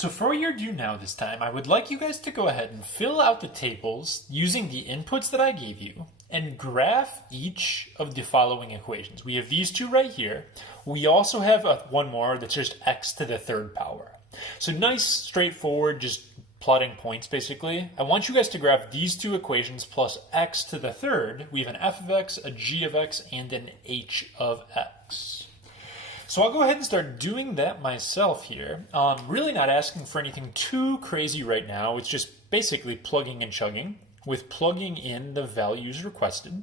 So for your do now this time, I would like you guys to go ahead and fill out the tables using the inputs that I gave you and graph each of the following equations. We have these two right here. We also have one more that's just x to the third power. So nice, straightforward, just plotting points basically. I want you guys to graph these two equations plus x to the third. We have an f of x, a g of x, and an h of x. So I'll go ahead and start doing that myself here. Really not asking for anything too crazy right now. It's just basically plugging and chugging with plugging in the values requested.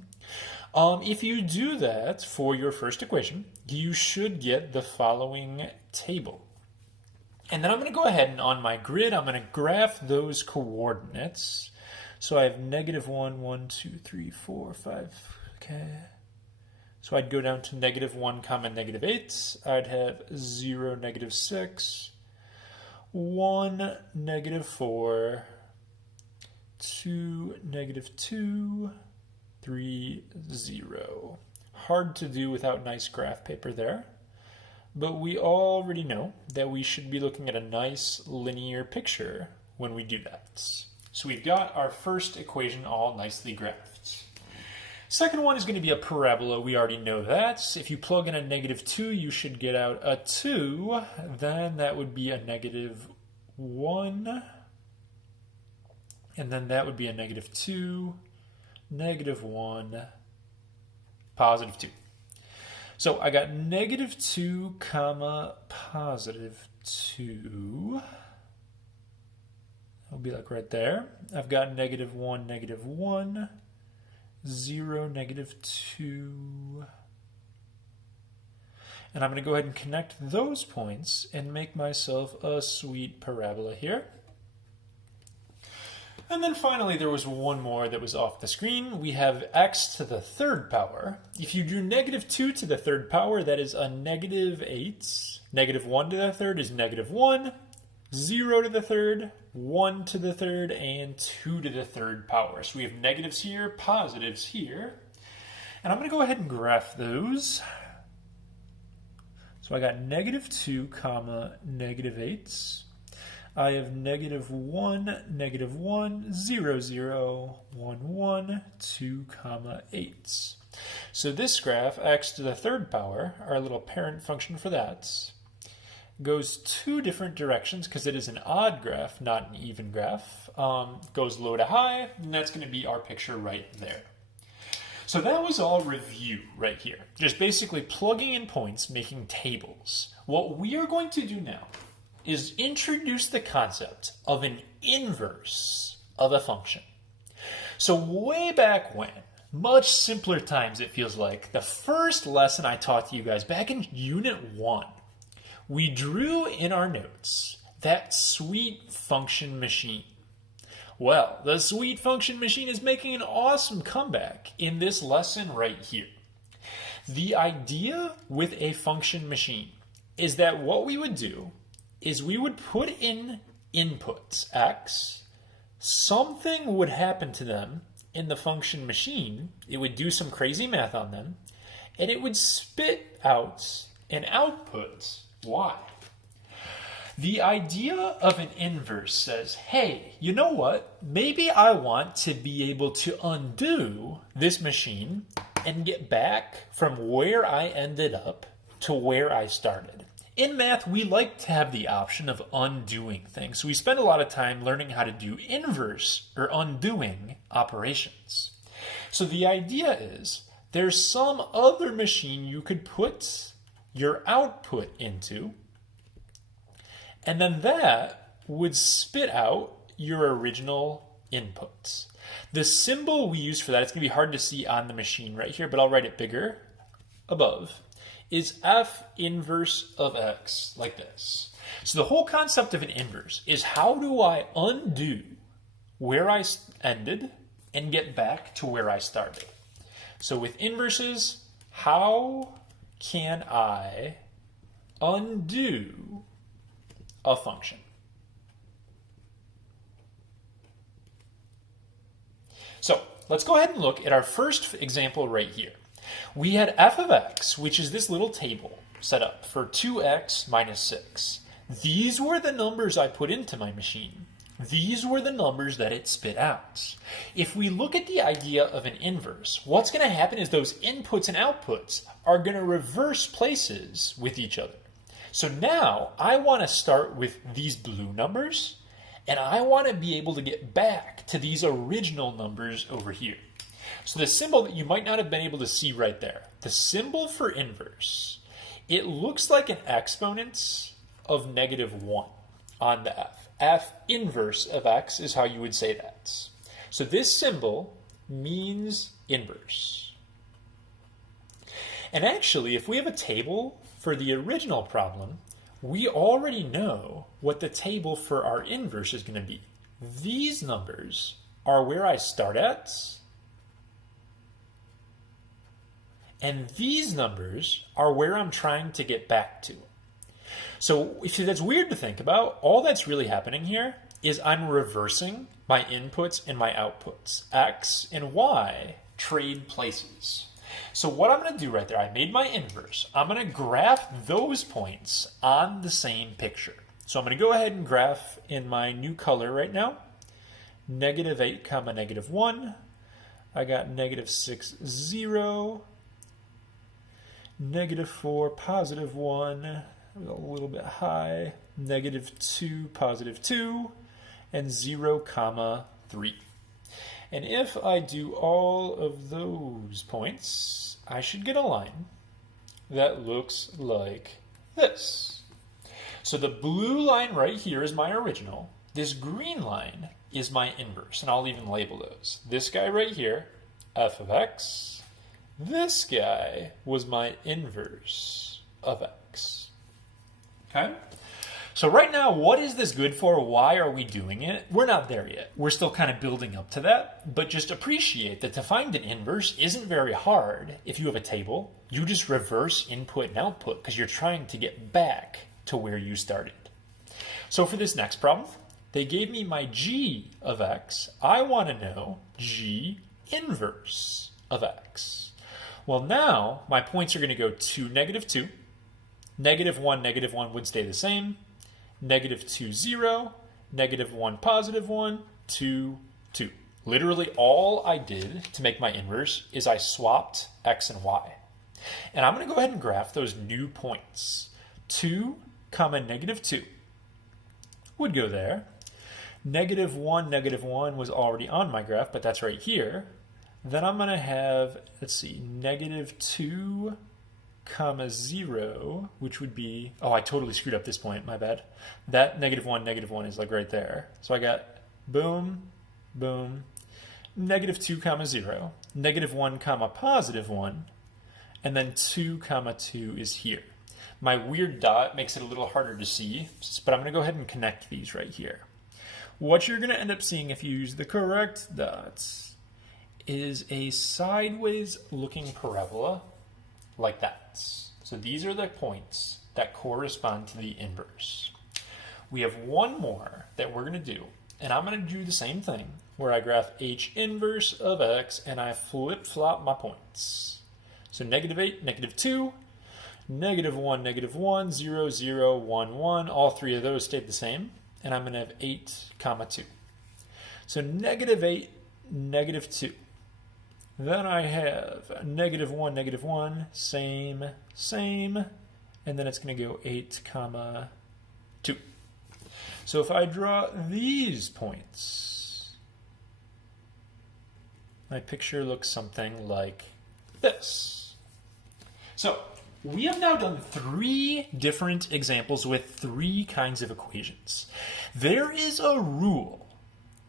If you do that for your first equation, you should get the following table. And then I'm going to go ahead and on my grid, I'm going to graph those coordinates. So I have -1, 1, 2, 3, 4, 5, okay. So I'd go down to -1, -8. I'd have 0, -6, 1, -4, 2, -2, 3, 0. Hard to do without nice graph paper there. But we already know that we should be looking at a nice linear picture when we do that. So we've got our first equation all nicely graphed. Second one is going to be a parabola. We already know that. If you plug in a -2, you should get out a 2. Then that would be a -1. And then that would be a -2, -1, +2. So I got -2, +2. That'll be like right there. I've got -1, -1. 0, -2. And I'm going to go ahead and connect those points and make myself a sweet parabola here. And then finally there was one more that was off the screen. We have x to the third power. If you do -2 to the third power, that is a -8. -1 to the third is -1. 0 to the third, 1 to the third, and 2 to the third power. So we have negatives here, positives here. And I'm going to go ahead and graph those. So I got -2, -8. I have -1, -1, 0, 0, 1, 1, 2, 8. So this graph, x to the third power, our little parent function for that, goes two different directions because it is an odd graph, not an even graph. Goes low to high, and that's going to be our picture right there. So that was all review right here. Just basically plugging in points, making tables. What we are going to do now is introduce the concept of an inverse of a function. So way back when, much simpler times it feels like, the first lesson I taught to you guys back in Unit 1, we drew in our notes that sweet function machine. Well, the sweet function machine is making an awesome comeback in this lesson right here. The idea with a function machine is that what we would do is we would put in inputs, x, something would happen to them in the function machine, it would do some crazy math on them, and it would spit out an output, y. The idea of an inverse says, hey, you know what? Maybe I want to be able to undo this machine and get back from where I ended up to where I started. In math, we like to have the option of undoing things. So we spend a lot of time learning how to do inverse or undoing operations. So the idea is there's some other machine you could put your output into, and then that would spit out your original inputs. The symbol we use for that, it's going to be hard to see on the machine right here, but I'll write it bigger above, is f inverse of x, like this. So the whole concept of an inverse is how do I undo where I ended and get back to where I started? So with inverses, how can I undo a function? So let's go ahead and look at our first example right here. We had f of x, which is this little table set up for 2x minus 6. These were the numbers I put into my machine. These were the numbers that it spit out. If we look at the idea of an inverse, what's going to happen is those inputs and outputs are going to reverse places with each other. So now I want to start with these blue numbers, and I want to be able to get back to these original numbers over here. So the symbol that you might not have been able to see right there, the symbol for inverse, it looks like an exponent of -1 on the f. F inverse of x is how you would say that. So this symbol means inverse. And actually, if we have a table for the original problem, we already know what the table for our inverse is going to be. These numbers are where I start at, and these numbers are where I'm trying to get back to. So if that's weird to think about, all that's really happening here is I'm reversing my inputs and my outputs. X and Y trade places. So what I'm going to do right there, I made my inverse. I'm going to graph those points on the same picture. So I'm going to go ahead and graph in my new color right now. -8, -1. I got -6, 0. -4, +1. A little bit high, -2, +2, and 0, 3. And if I do all of those points, I should get a line that looks like this. So the blue line right here is my original. This green line is my inverse, and I'll even label those. This guy right here, f of x. This guy was my inverse of x. Okay? So right now, what is this good for? Why are we doing it? We're not there yet. We're still kind of building up to that. But just appreciate that to find an inverse isn't very hard if you have a table. You just reverse input and output because you're trying to get back to where you started. So for this next problem, they gave me my g of x. I want to know g inverse of x. Well, now my points are going to go to -2. -1, -1 would stay the same. -2, 0. -1, +1, 2, 2. Literally all I did to make my inverse is I swapped x and y. And I'm going to go ahead and graph those new points. 2, -2 would go there. -1, -1 was already on my graph, but that's right here. Then I'm going to have, let's see, -2, 0, which would be, oh, I totally screwed up this point, my bad. That -1 is like right there. So I got boom, boom, -2, 0, -1, +1, and then 2, 2 is here. My weird dot makes it a little harder to see, but I'm going to go ahead and connect these right here. What you're going to end up seeing if you use the correct dots is a sideways looking parabola like that. So these are the points that correspond to the inverse. We have one more that we're going to do, and I'm going to do the same thing where I graph h inverse of x and I flip-flop my points. So -8, -2, -1, -1, 0, 0, 1, 1. All three of those stayed the same, and I'm going to have 8, 2. So -8, -2. Then I have -1, -1, same, same, and then it's going to go 8, 2. So if I draw these points, my picture looks something like this. So we have now done 3 different examples with 3 kinds of equations. There is a rule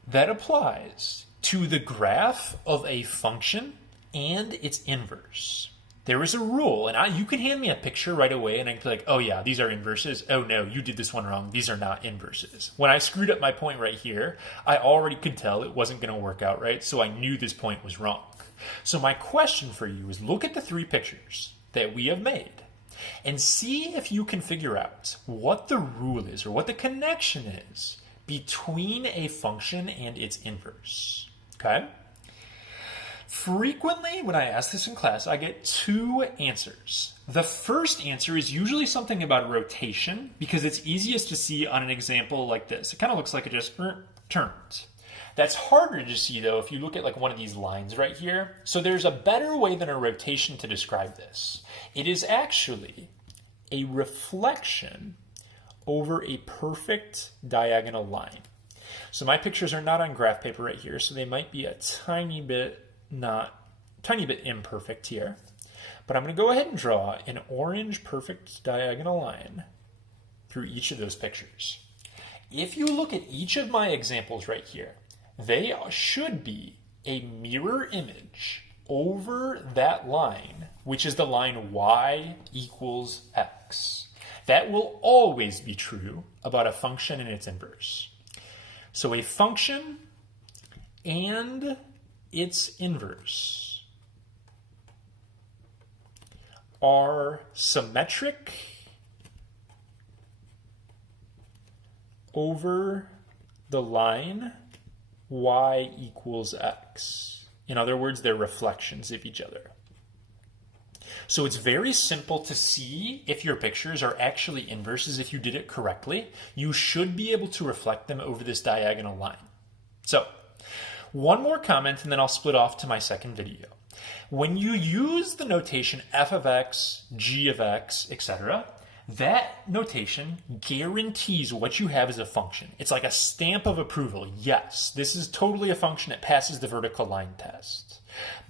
that applies to the graph of a function and its inverse. There is a rule, and you can hand me a picture right away and I can be like, oh yeah, these are inverses. Oh no, you did this one wrong. These are not inverses. When I screwed up my point right here, I already could tell it wasn't going to work out right, so I knew this point was wrong. So my question for you is look at the 3 pictures that we have made and see if you can figure out what the rule is or what the connection is between a function and its inverse. Okay? Frequently, when I ask this in class, I get two answers. The first answer is usually something about rotation because it's easiest to see on an example like this. It kind of looks like it just turns. That's harder to see though if you look at like one of these lines right here. So there's a better way than a rotation to describe this. It is actually a reflection over a perfect diagonal line. So my pictures are not on graph paper right here, so they might be a tiny bit imperfect here. But I'm going to go ahead and draw an orange perfect diagonal line through each of those pictures. If you look at each of my examples right here, they should be a mirror image over that line, which is the line y equals x. That will always be true about a function and its inverse. So a function and its inverse are symmetric over the line y equals x. In other words, they're reflections of each other. So it's very simple to see if your pictures are actually inverses. If you did it correctly, you should be able to reflect them over this diagonal line. So one more comment and then I'll split off to my second video. When you use the notation f of x, g of x, etc., that notation guarantees what you have as a function. It's like a stamp of approval. Yes, this is totally a function. It passes the vertical line test.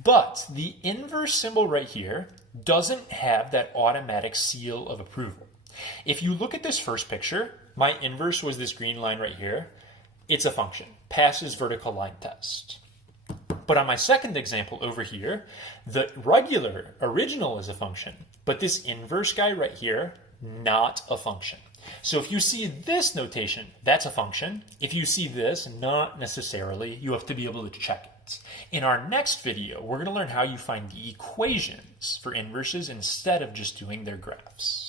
But the inverse symbol right here doesn't have that automatic seal of approval. If you look at this first picture, my inverse was this green line right here. It's a function, passes vertical line test. But on my second example over here, the regular original is a function, but this inverse guy right here, not a function. So if you see this notation, that's a function. If you see this, not necessarily. You have to be able to check it. In our next video, we're going to learn how you find the equations for inverses instead of just doing their graphs.